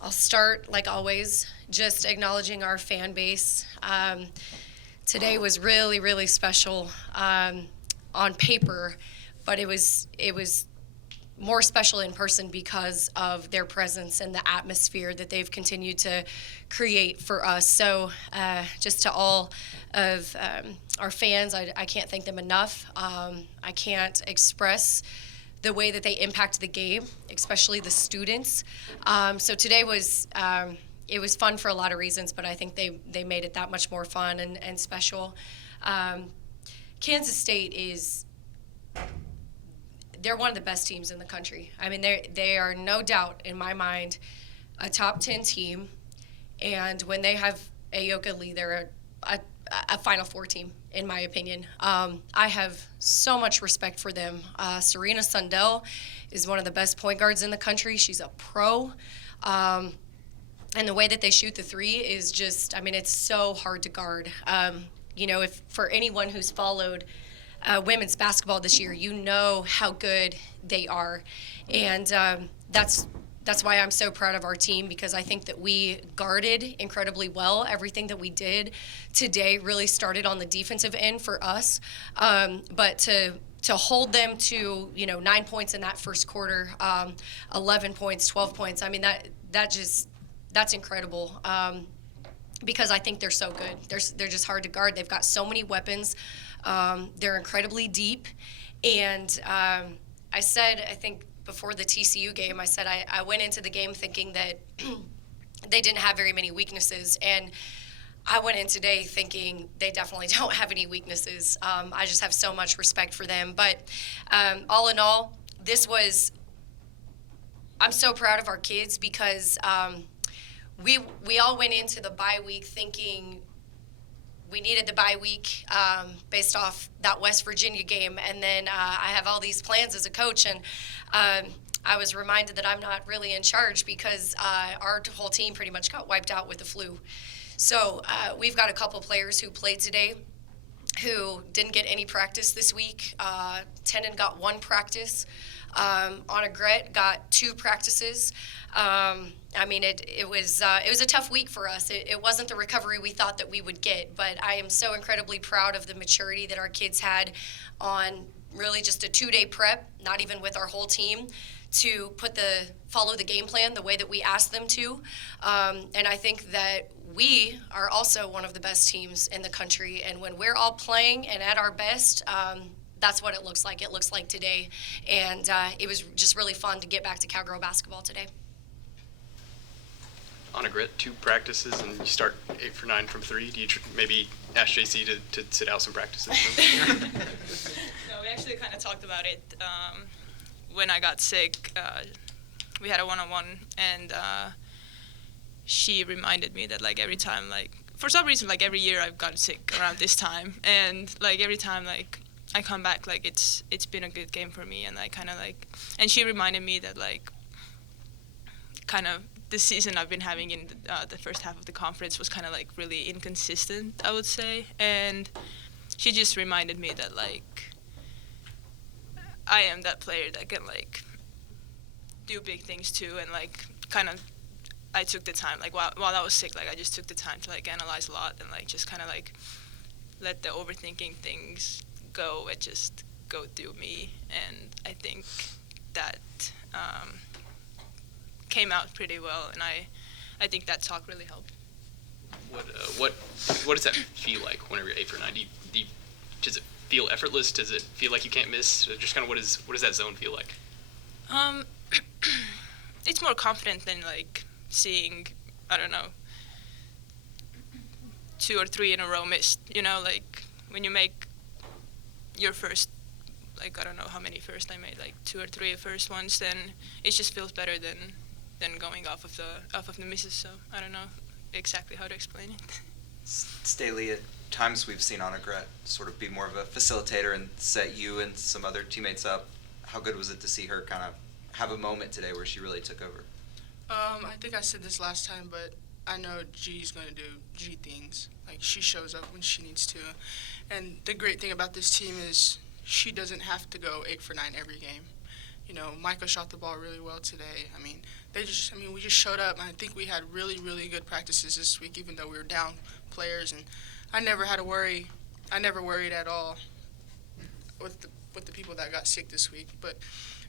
I'll start, like always, just acknowledging our fan base. Today was really, really special on paper, but it was more special in person because of their presence and the atmosphere that they've continued to create for us. So just to all of our fans, I can't thank them enough. I can't express the way that they impact the game, especially the students. So today was it was fun for a lot of reasons, but I think they made it that much more fun and special. Kansas State they're one of the best teams in the country. I mean, they are no doubt, in my mind, a top 10 team. And when they have Ayoka Lee, they're a Final Four team, in my opinion. I have so much respect for them. Serena Sundell is one of the best point guards in the country. She's a pro. And the way that they shoot the three is just, I mean, it's so hard to guard. If for anyone who's followed women's basketball this year, you know how good they are. And that's why I'm so proud of our team, because I think that we guarded incredibly well. Everything that we did today really started on the defensive end for us. But to hold them to 9 points in that first quarter, 11 points, 12 points, I mean that's incredible. Because I think they're so good. They're just hard to guard. They've got so many weapons. They're incredibly deep. And I said, I think before the TCU game, I said I went into the game thinking that they didn't have very many weaknesses. And I went in today thinking they definitely don't have any weaknesses. I just have so much respect for them. But all in all, I'm so proud of our kids because we all went into the bye week thinking we needed the bye week based off that West Virginia game. And then I have all these plans as a coach, and I was reminded that I'm not really in charge because our whole team pretty much got wiped out with the flu. So we've got a couple players who played today who didn't get any practice this week. Tendon got one practice. Anna Gret got 2 practices. I mean, it was a tough week for us. It wasn't the recovery we thought that we would get, but I am so incredibly proud of the maturity that our kids had on really just a 2-day prep, not even with our whole team, to follow the game plan the way that we asked them to. And I think that we are also one of the best teams in the country, and when we're all playing and at our best, that's what it looks like. It looks like today, and it was just really fun to get back to Cowgirl Basketball today. On a Gret, 2 practices, and you start 8 for 9 from 3. Do you maybe ask Jacie to sit out some practices? No, we actually kind of talked about it. When I got sick, we had a one-on-one, and she reminded me that, like, every time, like, for some reason, like, every year I've gotten sick around this time, and, like, every time, like, I come back, like, it's been a good game for me, and I kind of, like, and she reminded me that, like, kind of the season I've been having in the first half of the conference was kind of, like, really inconsistent, I would say, and she just reminded me that, like, I am that player that can, like, do big things too, and, like, kind of, I took the time, like, while I was sick, like, I just took the time to, like, analyze a lot and, like, just kind of, like, let the overthinking things go and just go through me, and I think that came out pretty well, and I think that talk really helped. What does that feel like whenever you're 8 for 9? Does it feel effortless? Does it feel like you can't miss? Just kind of what does that zone feel like? It's more confident than, like, seeing, I don't know, 2 or 3 in a row missed, like, when you make your first, like, I don't know how many first I made, like 2 or 3 first ones, then it just feels better than going off of the misses. So I don't know exactly how to explain it. Stailee, at times we've seen Anna Gret sort of be more of a facilitator and set you and some other teammates up. How good was it to see her kind of have a moment today where she really took over? I think I said this last time, but I know G's going to do G things. Like, she shows up when she needs to. And the great thing about this team is she doesn't have to go 8 for 9 every game. Micah shot the ball really well today. We just showed up, and I think we had really, really good practices this week, even though we were down players. And I never had to worry. I never worried at all with the people that got sick this week. But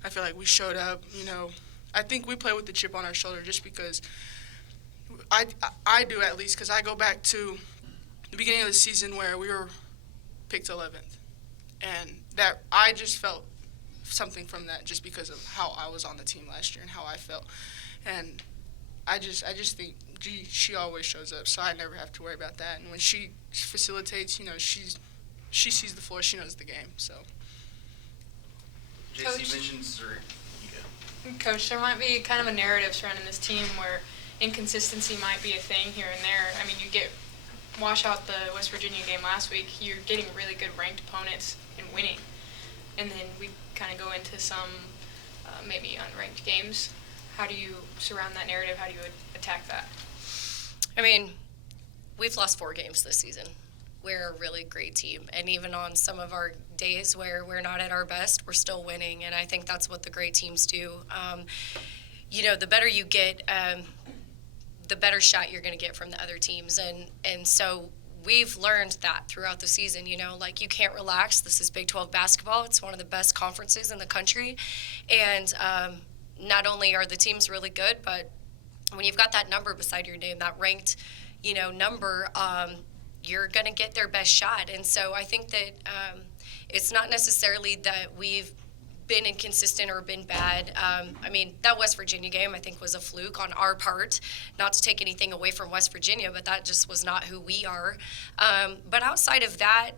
I feel like we showed up. I think we play with the chip on our shoulder just because I do, at least, because I go back to the beginning of the season where we were picked 11th, and that I just felt something from that just because of how I was on the team last year and how I felt. And I just think she always shows up, so I never have to worry about that. And when she facilitates, she sees the floor, she knows the game. So, Jacie, Coach. you mentioned Coach, there might be kind of a narrative surrounding this team where inconsistency might be a thing here and there. I mean, wash out the West Virginia game last week, you're getting really good ranked opponents and winning. And then we kind of go into some maybe unranked games. How do you surround that narrative? How do you attack that? We've lost 4 games this season. We're a really great team. And even on some of our days where we're not at our best, we're still winning. And I think that's what the great teams do. The better you get, the better shot you're going to get from the other teams. And so we've learned that throughout the season. You can't relax. This is Big 12 basketball. It's one of the best conferences in the country. And not only are the teams really good, but when you've got that number beside your name, that ranked, number, you're going to get their best shot. And so I think that it's not necessarily that we've been inconsistent or been bad. That West Virginia game, I think, was a fluke on our part. Not to take anything away from West Virginia, but that just was not who we are. But outside of that,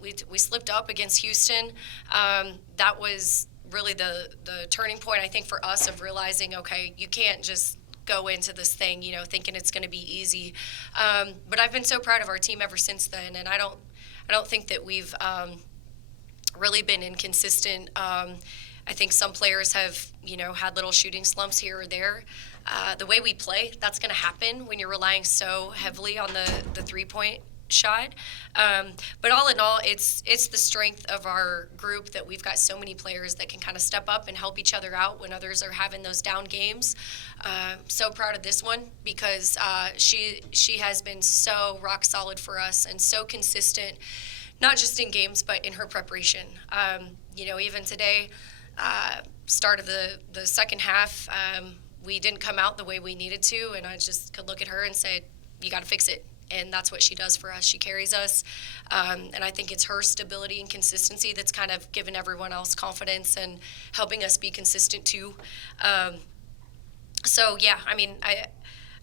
we slipped up against Houston. That was really the turning point, I think, for us of realizing, okay, you can't just go into this thing, thinking it's going to be easy. But I've been so proud of our team ever since then, and I don't think that we've really been inconsistent. I think some players have, had little shooting slumps here or there. The way we play, that's going to happen when you're relying so heavily on the three-point shot. But all in all, it's the strength of our group that we've got so many players that can kind of step up and help each other out when others are having those down games. So proud of this one because she has been so rock solid for us and so consistent, not just in games, but in her preparation. Even today, start of the second half, we didn't come out the way we needed to, and I just could look at her and say, you got to fix it. And that's what she does for us. She carries us. And I think it's her stability and consistency that's kind of given everyone else confidence and helping us be consistent too. I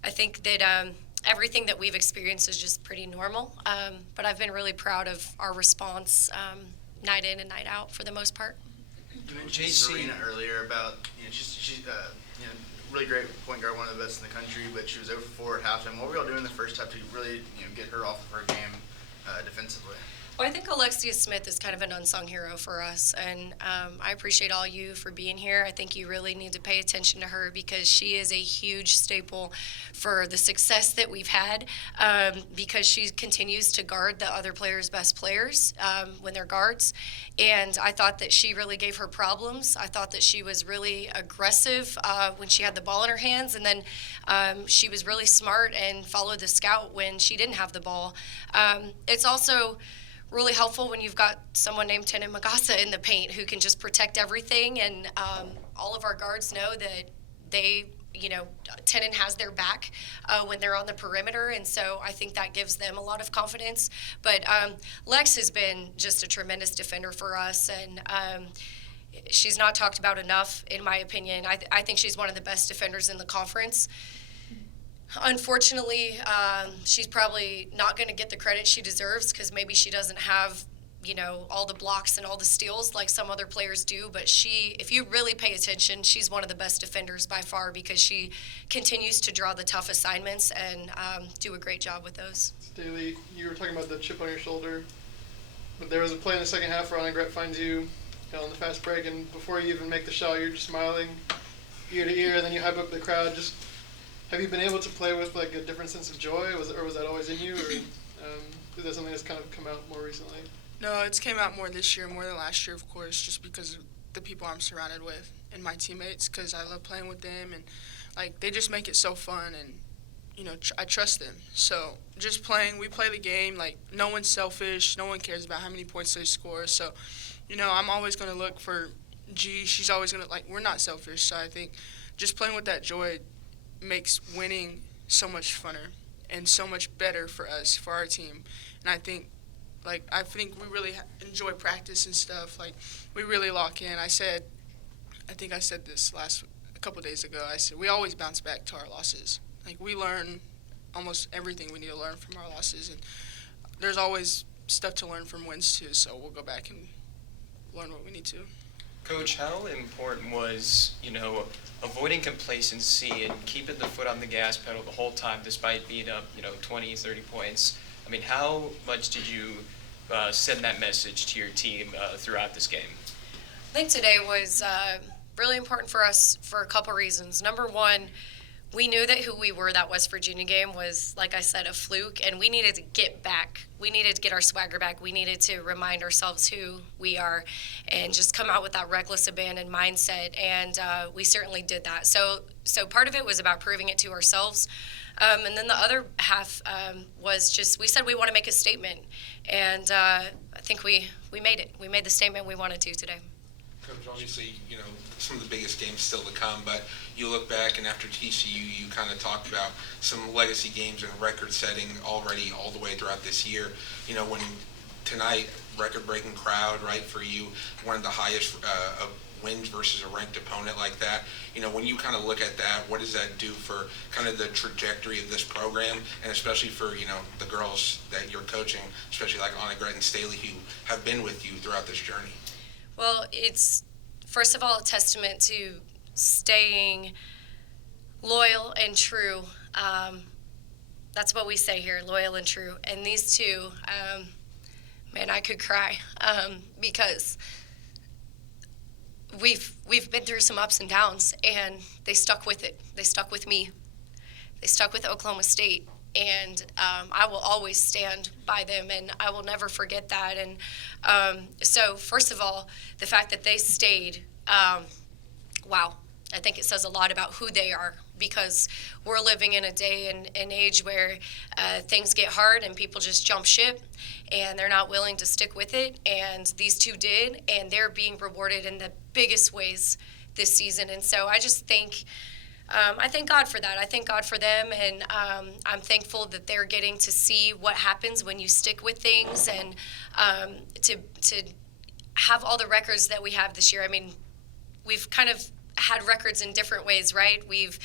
think that everything that we've experienced is just pretty normal. But I've been really proud of our response night in and night out for the most part. You mentioned Serena earlier about, she's really great point guard, one of the best in the country, but she was 0 for 4 at halftime. What were y'all doing in the first half to really get her off of her game defensively? Well, I think Alexia Smith is kind of an unsung hero for us, and I appreciate all you for being here. I think you really need to pay attention to her because she is a huge staple for the success that we've had because she continues to guard the other players' best players when they're guards, and I thought that she really gave her problems. I thought that she was really aggressive when she had the ball in her hands, and then she was really smart and followed the scout when she didn't have the ball. It's also really helpful when you've got someone named Tenon Magassa in the paint who can just protect everything, and all of our guards know that Tenon has their back when they're on the perimeter, and so I think that gives them a lot of confidence. But Lex has been just a tremendous defender for us, and she's not talked about enough, in my opinion. I think she's one of the best defenders in the conference. Unfortunately, she's probably not going to get the credit she deserves because maybe she doesn't have, all the blocks and all the steals like some other players do. But if you really pay attention, she's one of the best defenders by far because she continues to draw the tough assignments and do a great job with those. Stailee, you were talking about the chip on your shoulder. But there was a play in the second half where Gret finds you on the fast break, and before you even make the shot, you're just smiling ear to ear, and then you hype up the crowd. Have you been able to play with a different sense of joy, or was that always in you, or is that something that's kind of come out more recently? No, it's came out more this year, more than last year, of course, just because the people I'm surrounded with and my teammates, because I love playing with them, and like they just make it so fun, and you know, I trust them. So just playing, we play the game. Like, no one's selfish. No one cares about how many points they score. So, you know, I'm always going to look for G. She's always going to, like, we're not selfish. So I think just playing with that joy makes winning so much funner and so much better for us, for our team. And I think we really enjoy practice and stuff. Like, we really lock in. I think I said this a couple of days ago. I said we always bounce back to our losses. Like, we learn almost everything we need to learn from our losses, and there's always stuff to learn from wins too, so we'll go back and learn what we need to. Coach, how important was, avoiding complacency and keeping the foot on the gas pedal the whole time despite being up, 20, 30 points? I mean, how much did you send that message to your team throughout this game? I think today was really important for us for a couple reasons. Number one, we knew that who we were that West Virginia game was, like I said, a fluke, and we needed to get back. We needed to get our swagger back. We needed to remind ourselves who we are and just come out with that reckless abandon mindset, and we certainly did that. So part of it was about proving it to ourselves, and then the other half was just we said we want to make a statement, and I think we made it. We made the statement we wanted to today. Coach, obviously, some of the biggest games still to come, but you look back and after TCU, you kind of talked about some legacy games and record-setting already all the way throughout this year. When tonight, record-breaking crowd, right, for you, one of the highest of wins versus a ranked opponent like that. When you kind of look at that, what does that do for kind of the trajectory of this program, and especially for, the girls that you're coaching, especially like Anna, Gret, and Stailee, who have been with you throughout this journey? Well, it's, first of all, a testament to staying loyal and true. That's what we say here, loyal and true. And these two, man, I could cry because we've been through some ups and downs, and they stuck with it. They stuck with me. They stuck with Oklahoma State. And I will always stand by them, and I will never forget that. And so, first of all, the fact that they stayed, wow, I think it says a lot about who they are, because we're living in a day and an age where things get hard and people just jump ship, and they're not willing to stick with it. And these two did, and they're being rewarded in the biggest ways this season. And so I just think I thank God for that. I thank God for them, and I'm thankful that they're getting to see what happens when you stick with things, and to have all the records that we have this year. I mean, we've kind of had records in different ways, right? We've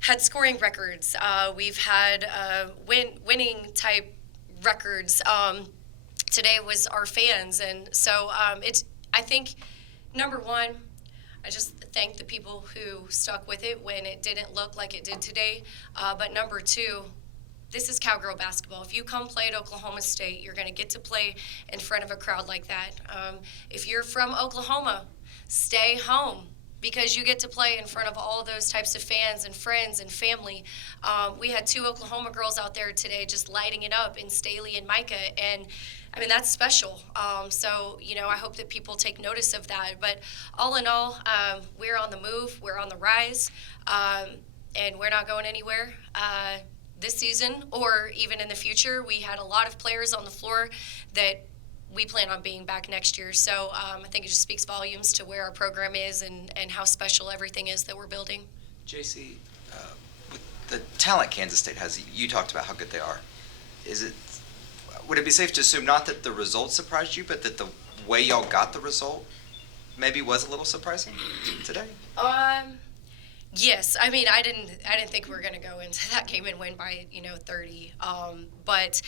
had scoring records. We've had winning type records. Today was our fans, and so I think, number one, I just thank the people who stuck with it when it didn't look like it did today. But number two, this is Cowgirl Basketball. If you come play at Oklahoma State, you're going to get to play in front of a crowd like that. If you're from Oklahoma, stay home, because you get to play in front of all those types of fans and friends and family. We had two Oklahoma girls out there today just lighting it up in Stailee and Micah, and I mean, that's special. So, I hope that people take notice of that. But all in all, we're on the move, we're on the rise, and we're not going anywhere this season or even in the future. We had a lot of players on the floor that we plan on being back next year. So I think it just speaks volumes to where our program is and how special everything is that we're building. Jacie, with the talent Kansas State has, you talked about how good they are. Would it be safe to assume not that the result surprised you, but that the way y'all got the result maybe was a little surprising today? Yes. I mean, I didn't think we were going to go into that game and win by 30. But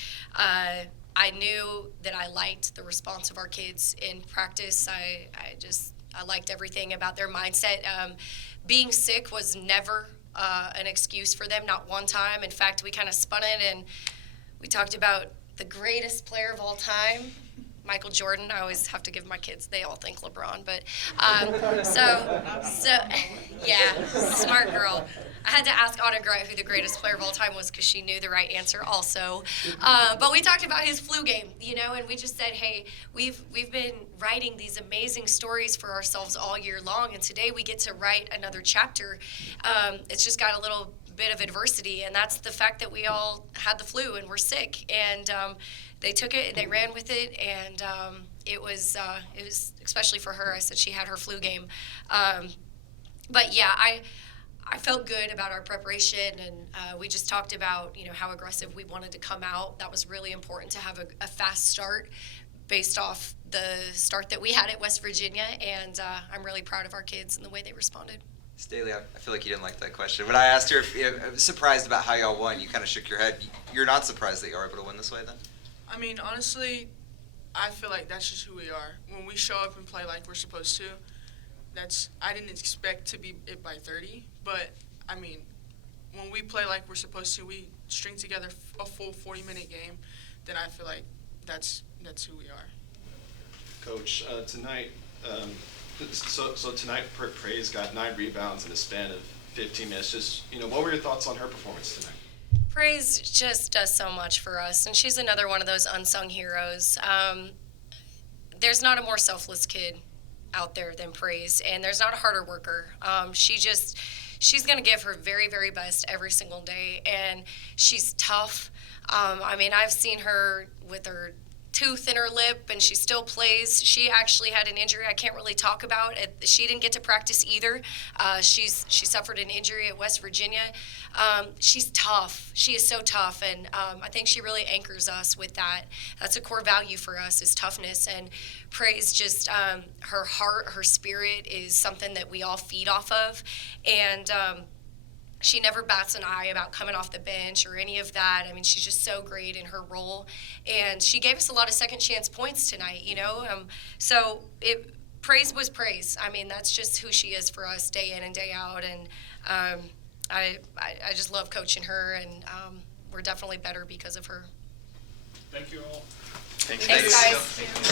I knew that I liked the response of our kids in practice. I liked everything about their mindset. Being sick was never an excuse for them, not one time. In fact, we kind of spun it and we talked about the greatest player of all time Michael Jordan. I always have to give my kids, they all think LeBron, but yeah, smart girl. I had to ask Gret who the greatest player of all time was because she knew the right answer also. But we talked about his flu game, and we just said, hey, we've been writing these amazing stories for ourselves all year long, and today we get to write another chapter. It's just got a little bit of adversity, and that's the fact that we all had the flu and we're sick, and they took it and they ran with it, and it was especially for her. I said she had her flu game, but yeah, I felt good about our preparation, and we just talked about how aggressive we wanted to come out. That was really important to have a fast start based off the start that we had at West Virginia, and I'm really proud of our kids and the way they responded. Stailee, I feel like you didn't like that question. When I asked her if surprised about how y'all won, you kind of shook your head. You're not surprised that y'all were able to win this way, then? I mean, honestly, I feel like that's just who we are. When we show up and play like we're supposed to, I didn't expect to be it by 30, but I mean, when we play like we're supposed to, we string together a full 40-minute game, then I feel like that's who we are. Coach, tonight, so tonight Praise got 9 rebounds in a span of 15 minutes. Just, what were your thoughts on her performance tonight? Praise just does so much for us, and she's another one of those unsung heroes. There's not a more selfless kid out there than Praise, and there's not a harder worker. She's going to give her very, very best every single day, and she's tough. I mean, I've seen her with her tooth in her lip, and she still plays. She actually had an injury I can't really talk about. She didn't get to practice either. She suffered an injury at West Virginia. She's tough. She is so tough, and I think she really anchors us with that. That's a core value for us, is toughness, and Praise just her heart, her spirit is something that we all feed off of, and she never bats an eye about coming off the bench or any of that. I mean, she's just so great in her role. And she gave us a lot of second chance points tonight, So praise was praise. I mean, that's just who she is for us day in and day out. And I just love coaching her, and we're definitely better because of her. Thank you all. Thanks, Thanks, guys.